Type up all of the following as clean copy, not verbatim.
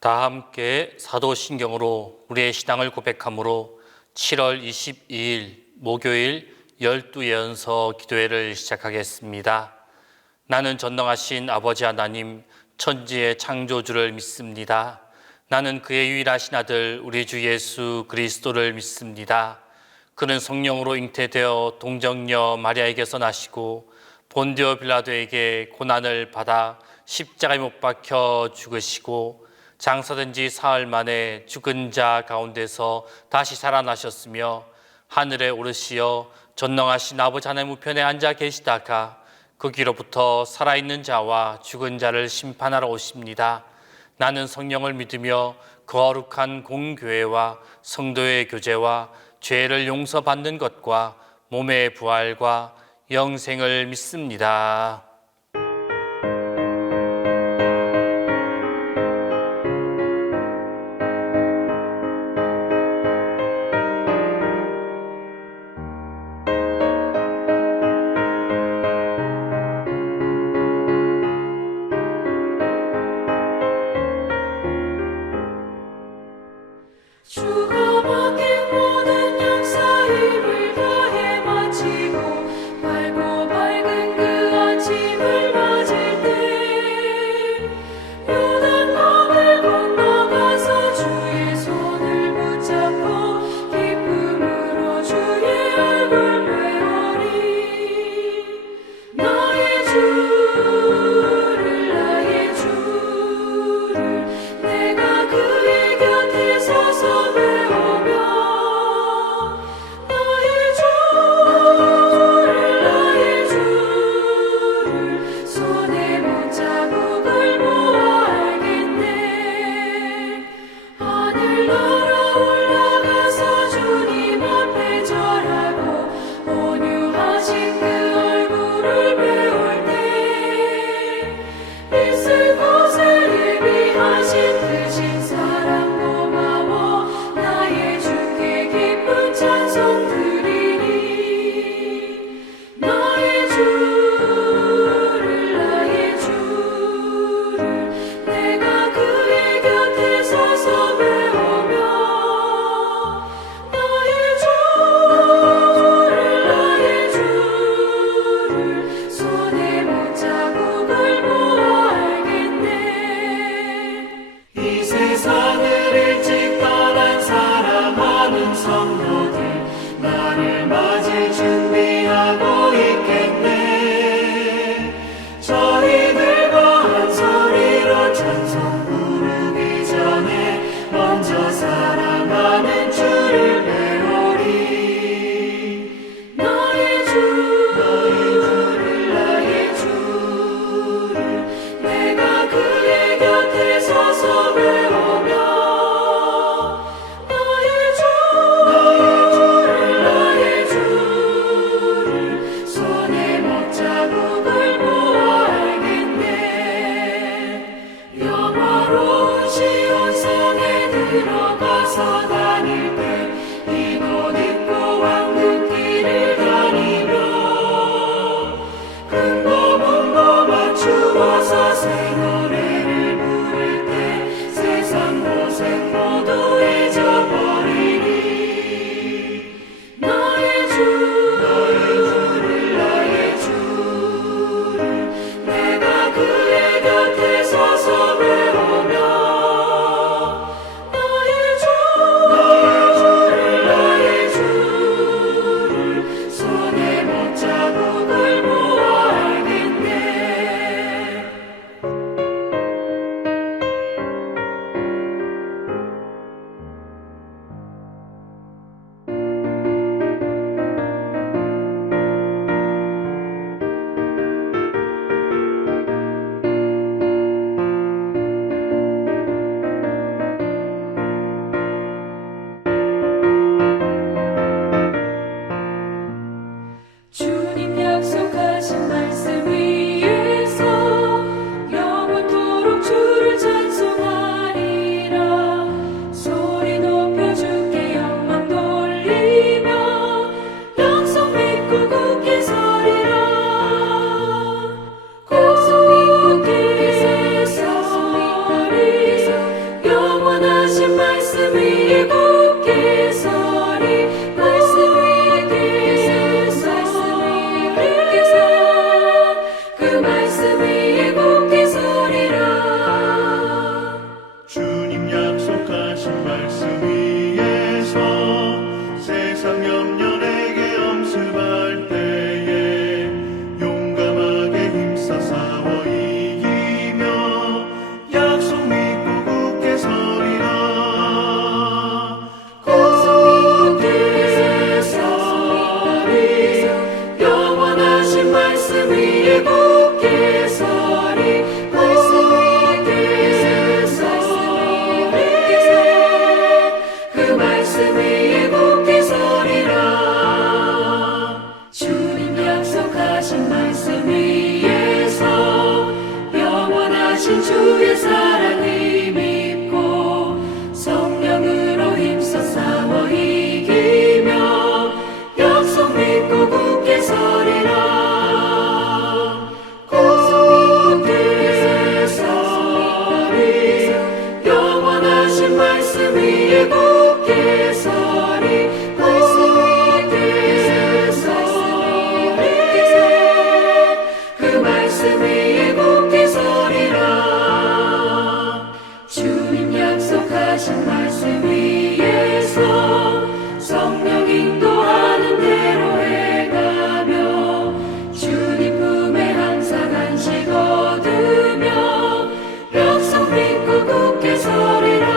다 함께 사도신경으로 우리의 신앙을 고백함으로 7월 22일 목요일 12예언서 기도회를 시작하겠습니다. 나는 전능하신 아버지 하나님 천지의 창조주를 믿습니다. 나는 그의 유일하신 아들 우리 주 예수 그리스도를 믿습니다. 그는 성령으로 잉태되어 동정녀 마리아에게서 나시고 본디오 빌라도에게 고난을 받아 십자가에 못 박혀 죽으시고 장사된 지 사흘 만에 죽은 자 가운데서 다시 살아나셨으며 하늘에 오르시어 전능하신 아버지 하나님 우편에 앉아 계시다가 거기로부터 살아있는 자와 죽은 자를 심판하러 오십니다. 나는 성령을 믿으며 거룩한 공교회와 성도의 교제와 죄를 용서받는 것과 몸의 부활과 영생을 믿습니다. 주가 맡긴 모든 역사 힘을 다해 마치고 밝고 밝은 그 아침을 맞을 때 요단강을 건너가서 주의 손을 붙잡고 기쁨으로 주의 얼굴 뵈오리. 나의 주를 내가 그의 곁에 서서 있을 곳을 예비하신 그 신사랑 고마워 나의 주께 기쁜 찬송 드리리. 나의 주를 내가 그의 곁에 서서 배우며 나의 주를 손에 못 자국을 보아 이 세상을 일찍 떠난 사랑하는 성도들 나를 맞을 준비하고 있겠네. 저희들과 한 소리로 찬송 부르기 전에 먼저 사랑하는 주를 배우리. 나의 주를 내가 그의 곁에 서서 배우며 나의 주를 손에 못 자국을 보아 알겠네. 영화로운 시온 성에 들어가서 다닐 때 이곳 입고 왕릉길을 다니며 큰거 문거 맞추어서 새 노래를 부를 때 세상 고생 모두 잊어버리리. 나의 주를 내가 그의 곁에 서서 배우며 나의 주를 손에 못 자국을 보아 알겠네. 하신 주의 사랑 힘입고 성령으로 힘써 싸워 이기며 약속 믿고 굳게 서리라. 굳게 서리 영원하신 말씀 위에 굳게 서리. 굳게 서리 그 말씀 위에 굳게 서리라. 주님 약속하신 말씀 위에서 성령 인도하는 대로 해가며 주님 품에 항상 안식 얻으며 약속 믿고 굳게 서리라.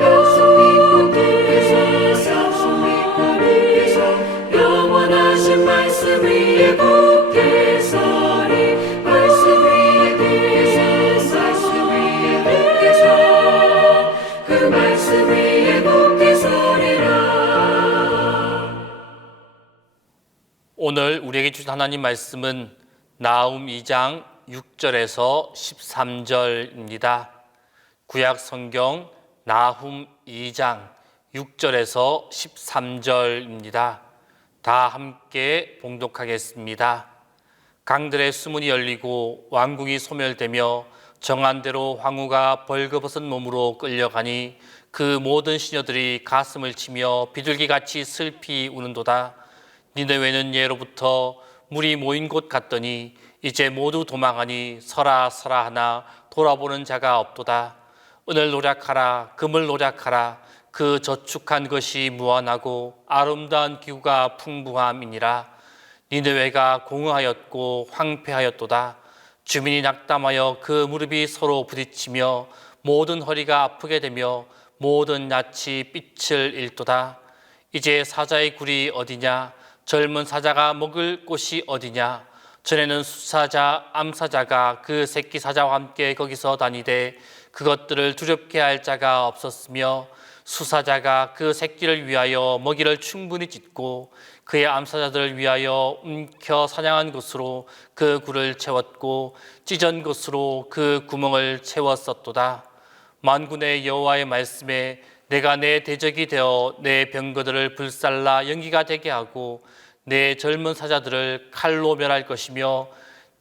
약속 믿고 굳게 서 영원하신 말씀 위에 굳게 서리. 말씀 위에 굳게 서 그 말씀 위에 굳게 서리라. 오늘 우리에게 주신 하나님 말씀은 나훔 2장 6절에서 13절입니다. 구약 성경 나훔 2장 6절에서 13절입니다. 다 함께 봉독하겠습니다. 강들의 수문이 열리고 왕궁이 소멸되며 정한 대로 황후가 벌거벗은 몸으로 끌려가니 그 모든 시녀들이 가슴을 치며 비둘기같이 슬피 우는도다. 니느웨는 예로부터 물이 모인 곳 같더니 이제 모두 도망하니 서라 서라 하나 돌아보는 자가 없도다. 은을 노략하라 금을 노략하라 그 저축한 것이 무한하고 아름다운 기후가 풍부함이니라. 니느웨가 공허하였고 황폐하였도다. 주민이 낙담하여 그 무릎이 서로 부딪히며 모든 허리가 아프게 되며 모든 낯이 빛을 잃도다. 이제 사자의 굴이 어디냐? 젊은 사자가 먹을 곳이 어디냐? 전에는 수사자, 암사자가 그 새끼 사자와 함께 거기서 다니되 그것들을 두렵게 할 자가 없었으며 수사자가 그 새끼를 위하여 먹이를 충분히 찢고 그의 암사자들을 위하여 움켜 사냥한 것으로 그 굴을 채웠고 찢은 것으로 그 구멍을 채웠었도다. 만군의 여호와의 말씀에 내가 내 대적이 되어 내 병거들을 불살라 연기가 되게 하고 내 젊은 사자들을 칼로 멸할 것이며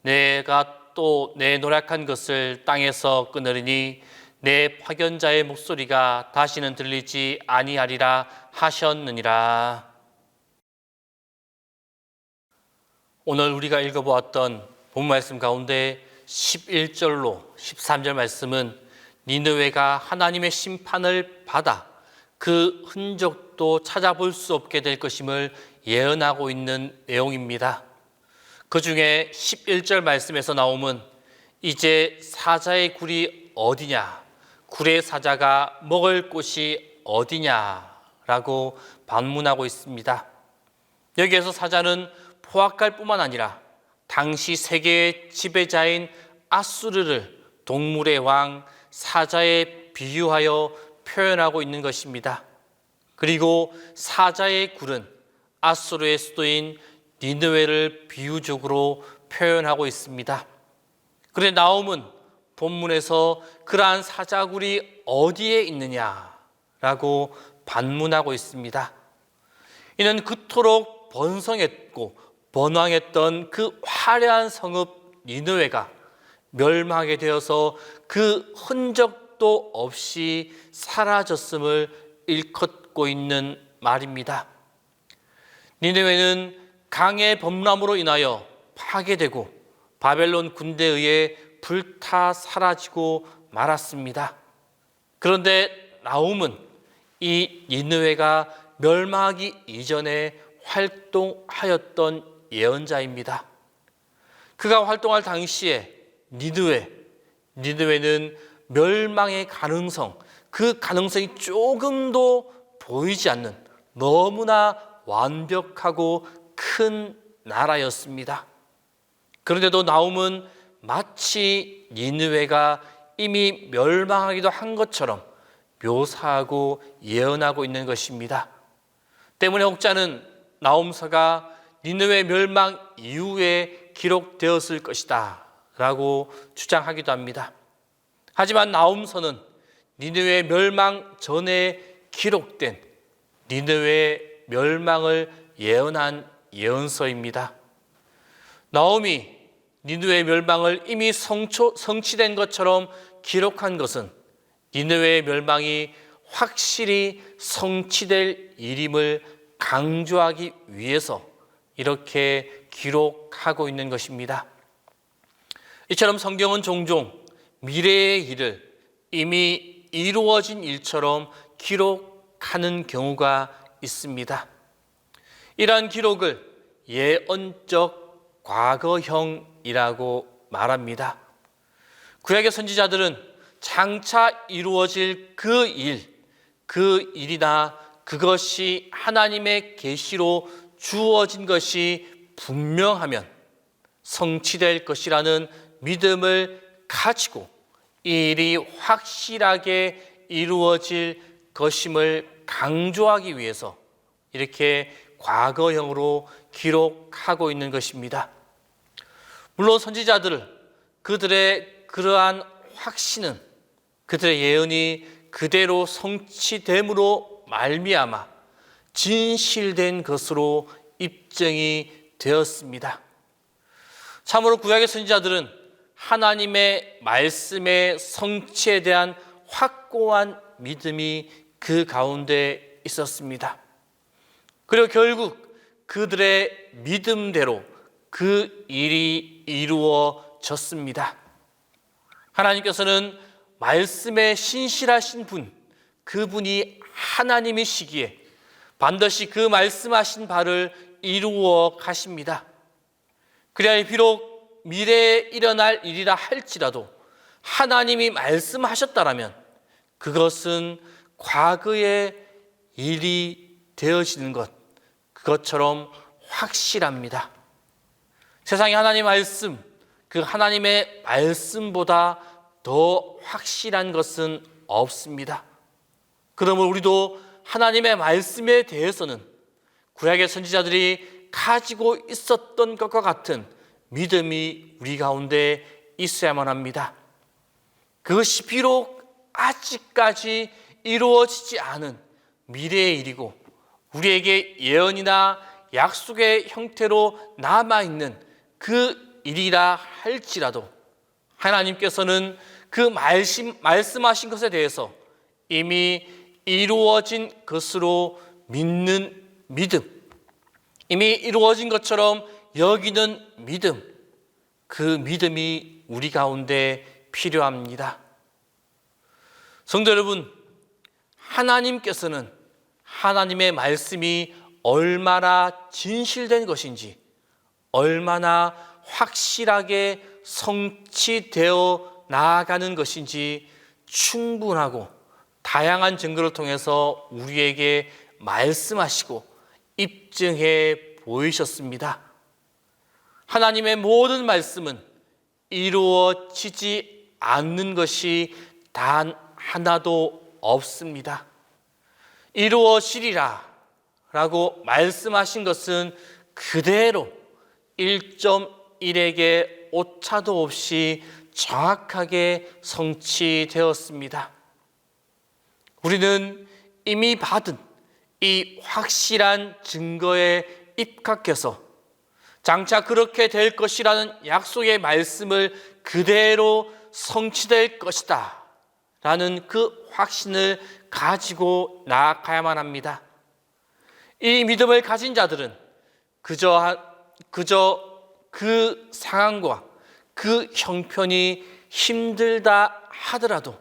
내가 또 내 노력한 것을 땅에서 끊으리니 내 파견자의 목소리가 다시는 들리지 아니하리라 하셨느니라. 오늘 우리가 읽어보았던 본 말씀 가운데 11절로 13절 말씀은 니느웨가 하나님의 심판을 받아 그 흔적도 찾아볼 수 없게 될 것임을 예언하고 있는 내용입니다. 그 중에 11절 말씀에서 나오면 이제 사자의 굴이 어디냐, 굴의 사자가 먹을 곳이 어디냐라고 반문하고 있습니다. 여기에서 사자는 포악할 뿐만 아니라 당시 세계의 지배자인 아수르를 동물의 왕 사자에 비유하여 표현하고 있는 것입니다. 그리고 사자의 굴은 아수르의 수도인 니느웨를 비유적으로 표현하고 있습니다. 그런데 나홈은 본문에서 그러한 사자굴이 어디에 있느냐라고 반문하고 있습니다. 이는 그토록 번성했고 번왕했던 그 화려한 성읍 니느웨가 멸망하게 되어서 그 흔적도 없이 사라졌음을 일컫고 있는 말입니다. 니느웨는 강의 범람으로 인하여 파괴되고 바벨론 군대에 의해 불타 사라지고 말았습니다. 그런데 나홈은 이 니느웨가 멸망하기 이전에 활동하였던 예언자입니다. 그가 활동할 당시에 니느웨는 멸망의 가능성, 그 가능성이 조금도 보이지 않는 너무나 완벽하고 큰 나라였습니다. 그런데도 나홈은 마치 니느웨가 이미 멸망하기도 한 것처럼 묘사하고 예언하고 있는 것입니다. 때문에 혹자는 나홈서가 니느웨 멸망 이후에 기록되었을 것이다 라고 주장하기도 합니다. 하지만 나훔서는 니느웨 멸망 전에 기록된 니느웨 멸망을 예언한 예언서입니다. 나훔이 니느웨 멸망을 이미 성취된 것처럼 기록한 것은 니느웨의 멸망이 확실히 성취될 일임을 강조하기 위해서 이렇게 기록하고 있는 것입니다. 이처럼 성경은 종종 미래의 일을 이미 이루어진 일처럼 기록하는 경우가 있습니다. 이러한 기록을 예언적 과거형이라고 말합니다. 구약의 선지자들은 장차 이루어질 그 일이나 그것이 하나님의 계시로 주어진 것이 분명하면 성취될 것이라는 믿음을 가지고 이 일이 확실하게 이루어질 것임을 강조하기 위해서 이렇게 과거형으로 기록하고 있는 것입니다. 물론 선지자들, 그들의 그러한 확신은 그들의 예언이 그대로 성취됨으로 말미암아 진실된 것으로 입증이 되었습니다. 참으로 구약의 선지자들은 하나님의 말씀의 성취에 대한 확고한 믿음이 그 가운데 있었습니다. 그리고 결국 그들의 믿음대로 그 일이 이루어졌습니다. 하나님께서는 말씀에 신실하신 분, 그분이 하나님이시기에 반드시 그 말씀하신 바를 이루어 가십니다. 그래야 비록 미래에 일어날 일이라 할지라도 하나님이 말씀하셨다라면 그것은 과거의 일이 되어지는 것, 그것처럼 확실합니다. 세상에 하나님의 말씀, 그 하나님의 말씀보다 더 확실한 것은 없습니다. 그러므로 우리도 하나님의 말씀에 대해서는 구약의 선지자들이 가지고 있었던 것과 같은 믿음이 우리 가운데 있어야만 합니다. 그것이 비록 아직까지 이루어지지 않은 미래의 일이고 우리에게 예언이나 약속의 형태로 남아있는 그 일이라 할지라도 하나님께서는 그 말씀하신 것에 대해서 이미 이루어진 것으로 믿는 믿음, 이미 이루어진 것처럼 여기는 믿음, 그 믿음이 우리 가운데 필요합니다. 성도 여러분, 하나님께서는 하나님의 말씀이 얼마나 진실된 것인지, 얼마나 확실하게 성취되어 나아가는 것인지 충분하고 다양한 증거를 통해서 우리에게 말씀하시고 입증해 보이셨습니다. 하나님의 모든 말씀은 이루어지지 않는 것이 단 하나도 없습니다. 이루어지리라 라고 말씀하신 것은 그대로 1.1에게 오차도 없이 정확하게 성취되었습니다. 우리는 이미 받은 이 확실한 증거에 입각해서 장차 그렇게 될 것이라는 약속의 말씀을 그대로 성취될 것이다 라는 그 확신을 가지고 나아가야만 합니다. 이 믿음을 가진 자들은 그저 그 상황과 그 형편이 힘들다 하더라도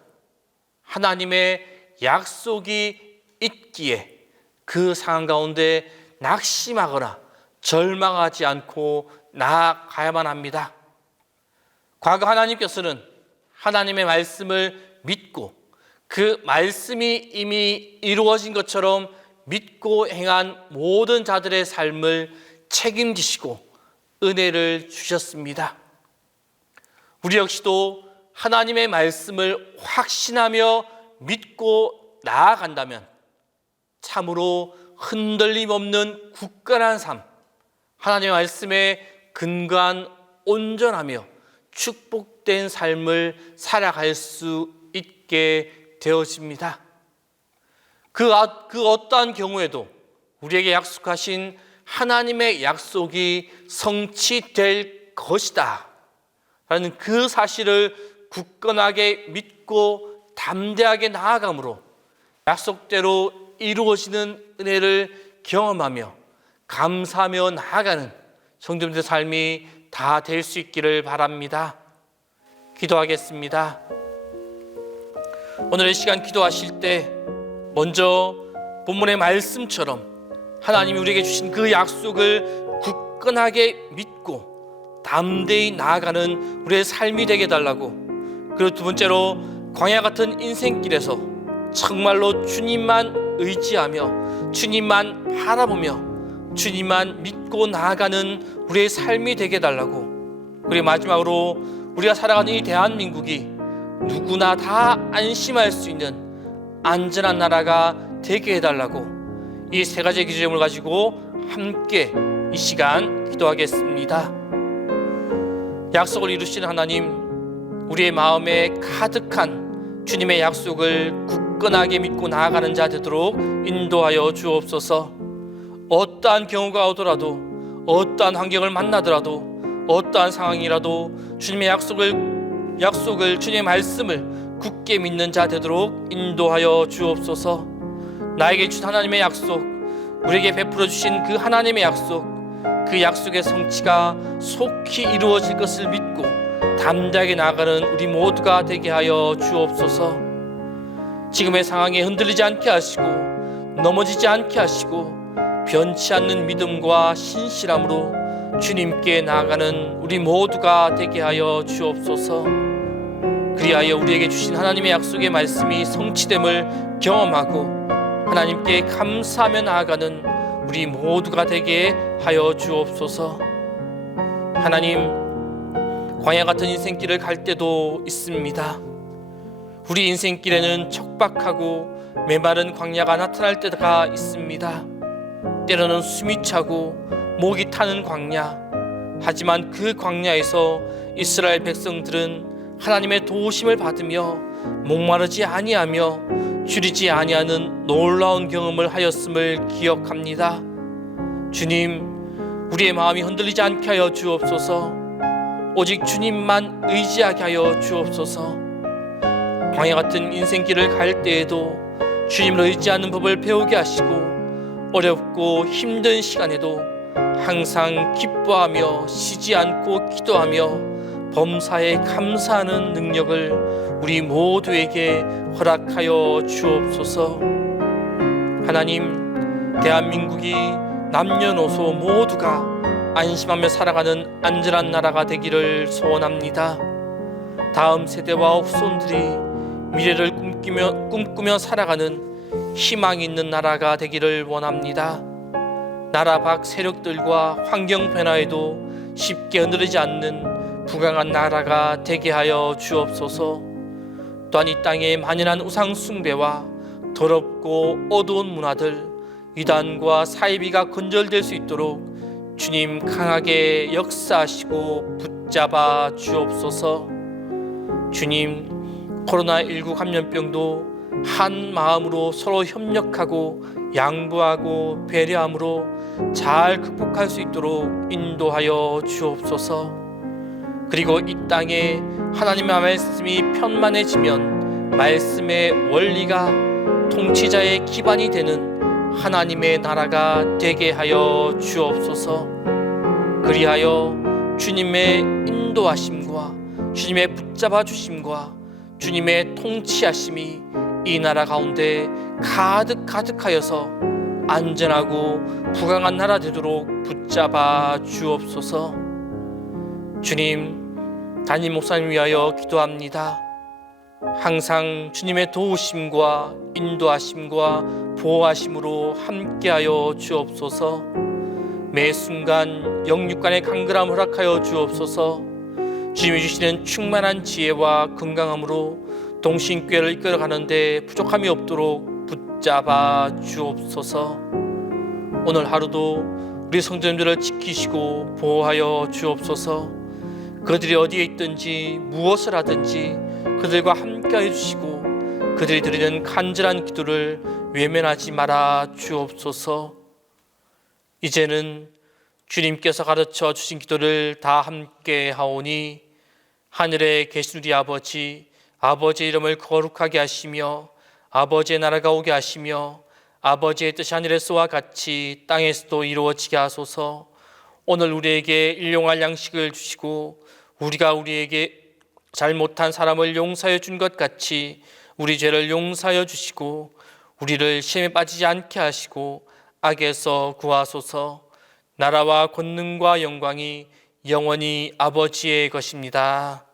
하나님의 약속이 있기에 그 상황 가운데 낙심하거나 절망하지 않고 나아가야만 합니다. 과거 하나님께서는 하나님의 말씀을 믿고 그 말씀이 이미 이루어진 것처럼 믿고 행한 모든 자들의 삶을 책임지시고 은혜를 주셨습니다. 우리 역시도 하나님의 말씀을 확신하며 믿고 나아간다면 참으로 흔들림 없는 굳건한 삶, 하나님의 말씀에 근거한 온전하며 축복된 삶을 살아갈 수 있게 되어집니다. 그 어떠한 경우에도 우리에게 약속하신 하나님의 약속이 성취될 것이다 라는 그 사실을 굳건하게 믿고 담대하게 나아감으로 약속대로 이루어지는 은혜를 경험하며 감사하며 나아가는 성도님들의 삶이 다 될 수 있기를 바랍니다. 기도하겠습니다. 오늘의 시간 기도하실 때 먼저 본문의 말씀처럼 하나님이 우리에게 주신 그 약속을 굳건하게 믿고 담대히 나아가는 우리의 삶이 되게 해달라고, 그리고 두 번째로 광야 같은 인생길에서 정말로 주님만 의지하며 주님만 바라보며 주님만 믿고 나아가는 우리의 삶이 되게 해달라고, 그리고 마지막으로 우리가 살아가는 이 대한민국이 누구나 다 안심할 수 있는 안전한 나라가 되게 해달라고, 이 세 가지 기준을 가지고 함께 이 시간 기도하겠습니다. 약속을 이루시는 하나님, 우리의 마음에 가득한 주님의 약속을 굳건하게 믿고 나아가는 자 되도록 인도하여 주옵소서. 어떠한 경우가 오더라도, 어떠한 환경을 만나더라도, 어떠한 상황이라도 주님의 약속을 주님의 말씀을 굳게 믿는 자 되도록 인도하여 주옵소서. 나에게 주신 하나님의 약속, 우리에게 베풀어 주신 그 하나님의 약속, 그 약속의 성취가 속히 이루어질 것을 믿고 담대하게 나아가는 우리 모두가 되게 하여 주옵소서. 지금의 상황에 흔들리지 않게 하시고 넘어지지 않게 하시고 변치 않는 믿음과 신실함으로 주님께 나아가는 우리 모두가 되게 하여 주옵소서. 그리하여 우리에게 주신 하나님의 약속의 말씀이 성취됨을 경험하고 하나님께 감사하며 나아가는 우리 모두가 되게 하여 주옵소서. 하나님, 광야 같은 인생길을 갈 때도 있습니다. 우리 인생길에는 척박하고 메마른 광야가 나타날 때가 있습니다. 때로는 숨이 차고 목이 타는 광야. 하지만 그 광야에서 이스라엘 백성들은 하나님의 도우심을 받으며 목마르지 아니하며 줄이지 아니하는 놀라운 경험을 하였음을 기억합니다. 주님, 우리의 마음이 흔들리지 않게 하여 주옵소서. 오직 주님만 의지하게 하여 주옵소서. 광야 같은 인생길을 갈 때에도 주님을 의지하는 법을 배우게 하시고 어렵고 힘든 시간에도 항상 기뻐하며 쉬지 않고 기도하며 범사에 감사하는 능력을 우리 모두에게 허락하여 주옵소서. 하나님, 대한민국이 남녀노소 모두가 안심하며 살아가는 안전한 나라가 되기를 소원합니다. 다음 세대와 후손들이 미래를 꿈꾸며 살아가는 희망이 있는 나라가 되기를 원합니다. 나라 밖 세력들과 환경 변화에도 쉽게 흔들리지 않는 부강한 나라가 되게 하여 주옵소서. 또한 이 땅에 만연한 우상 숭배와 더럽고 어두운 문화들, 이단과 사이비가 건절될 수 있도록 주님 강하게 역사하시고 붙잡아 주옵소서. 주님, 코로나19 감염병도 한 마음으로 서로 협력하고 양보하고 배려함으로 잘 극복할 수 있도록 인도하여 주옵소서. 그리고 이 땅에 하나님의 말씀이 편만해지면 말씀의 원리가 통치자의 기반이 되는 하나님의 나라가 되게 하여 주옵소서. 그리하여 주님의 인도하심과 주님의 붙잡아 주심과 주님의 통치하심이 이 나라 가운데 가득하여서 안전하고 부강한 나라 되도록 붙잡아 주옵소서. 주님, 담임 목사님 위하여 기도합니다. 항상 주님의 도우심과 인도하심과 보호하심으로 함께하여 주옵소서. 매 순간 영육간의 강건함을 허락하여 주옵소서. 주님이 주시는 충만한 지혜와 건강함으로 동신교회를 이끌어가는데 부족함이 없도록 붙잡아 주옵소서. 오늘 하루도 우리 성도님들을 지키시고 보호하여 주옵소서. 그들이 어디에 있든지 무엇을 하든지 그들과 함께하여 주시고 그들이 드리는 간절한 기도를 외면하지 말아 주옵소서. 이제는 주님께서 가르쳐 주신 기도를 다 함께 하오니 하늘에 계신 우리 아버지, 아버지의 이름을 거룩하게 하시며 아버지의 나라가 오게 하시며 아버지의 뜻이 하늘에서와 같이 땅에서도 이루어지게 하소서. 오늘 우리에게 일용할 양식을 주시고 우리가 우리에게 잘못한 사람을 용서해 준 것 같이 우리 죄를 용서하여 주시고 우리를 시험에 빠지지 않게 하시고 악에서 구하소서. 나라와 권능과 영광이 영원히 아버지의 것입니다.